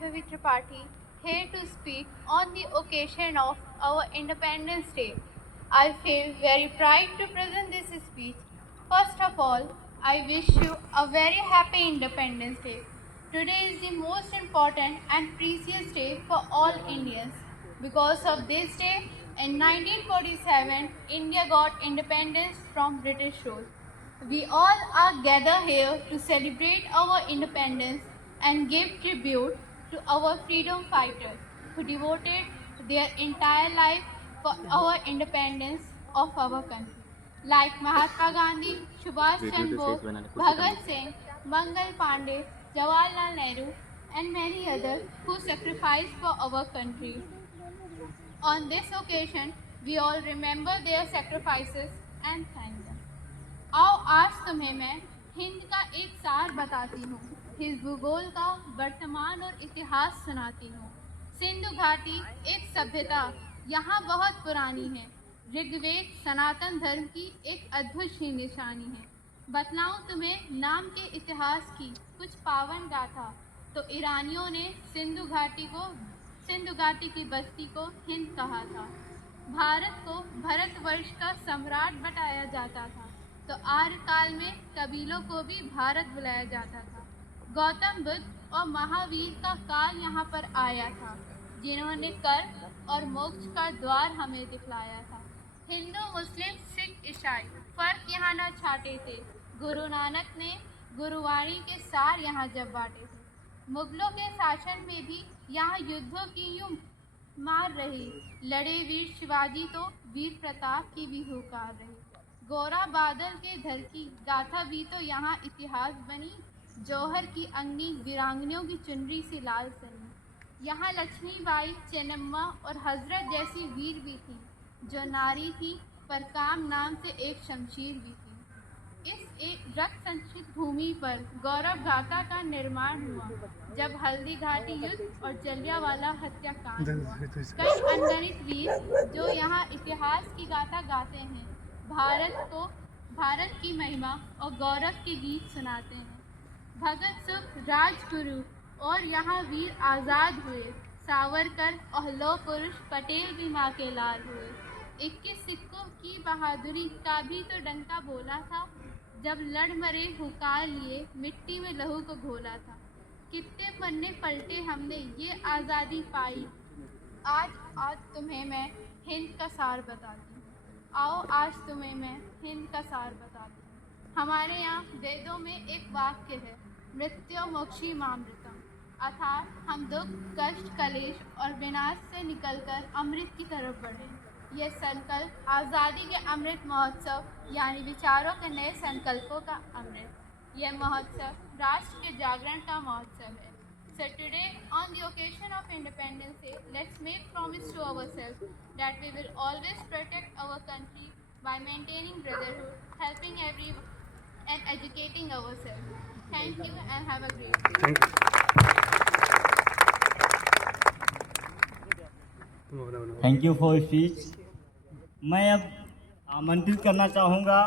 Vaibhavi Tripathi, here to speak on the occasion of our Independence Day. I feel very proud to present this speech. First of all, I wish you a very happy Independence Day. Today is the most important and precious day for all Indians. Because of this day, in 1947, India got independence from British rule. We all are gathered here to celebrate our independence and give tribute to our freedom fighters who devoted their entire life for our independence of our country. Like Mahatma Gandhi, Subhash Chandra Bose, Bhagat Singh, Mangal Pandey, Jawaharlal Nehru, and many others who sacrificed for our country. On this occasion, we all remember their sacrifices and thank them. आओ आज तुम्हें मैं हिंद का एक सार बताती हूँ, इस भूगोल का वर्तमान और इतिहास सुनाती हूँ। सिंधु घाटी एक सभ्यता यहाँ बहुत पुरानी है। ऋग्वेद सनातन धर्म की एक अद्भुत सी निशानी है। बतलाऊं तुम्हें नाम के इतिहास की कुछ पावन गाथा, तो ईरानियों ने सिंधु घाटी की बस्ती को हिंद कहा था। भारत को भारतवर्ष का सम्राट बताया जाता था, तो आर्य काल में कबीलों को भी भारत बुलाया जाता था। गौतम बुद्ध और महावीर का काल यहाँ पर आया था, जिन्होंने कर्म और मोक्ष का द्वार हमें दिखलाया था। हिंदू, मुस्लिम, सिख, ईसाई फर्क यहाँ न छाटे थे। गुरु नानक ने गुरुवाणी के सार यहाँ जब बांटे थे। मुगलों के शासन में भी यहाँ युद्धों की यूं मार रही, लड़े वीर शिवाजी तो वीर प्रताप की भी हुकार रही। गोरा बादल के धर की गाथा भी तो यहाँ इतिहास बनी, जौहर की अंगी वीरांगनियों की चुनरी से लाल सनी। यहाँ लक्ष्मीबाई, चेन्नम्मा और हजरत जैसी वीर भी थी, जो नारी थी पर काम नाम से एक शमशीर भी थी। इस एक रक्त संचित भूमि पर गौरव गाथा का निर्माण हुआ, जब हल्दी घाटी युद्ध और जलियांवाला हत्याकांड हुआ। कई अनगिनत वीर जो यहाँ इतिहास की गाथा गाते हैं, भारत की महिमा और गौरव के गीत सुनाते हैं। भगत सुख राजगुरु और यहाँ वीर आज़ाद हुए। सावरकर और लौह पुरुष पटेल भी माँ के लाल हुए। 21 सिखों की बहादुरी का भी तो डंका बोला था, जब लड़ मरे हुकार लिए मिट्टी में लहू को घोला था। कितने पन्ने पलटे हमने ये आज़ादी पाई, आज तुम्हें मैं हिंद का सार बताती हूँ। आओ आज तुम्हें मैं हिंद का सार बताती हूँ। हमारे यहाँ वेदों में एक वाक्य है, मृत्यु मोक्षी मामृतम, अर्थात हम दुख, कष्ट, कलेश और विनाश से निकलकर अमृत की तरफ बढ़े। यह संकल्प आज़ादी के अमृत महोत्सव यानी विचारों के नए संकल्पों का अमृत। यह महोत्सव राष्ट्र के जागरण का महोत्सव है। So today, on the occasion of Independence Day, let's make promise to ourselves that we will always protect our country by maintaining brotherhood, helping everyone, and educating ourselves. Thank you and have a great day. Thank you. Thank you for speech. मैं अब आमंत्रित करना चाहूँगा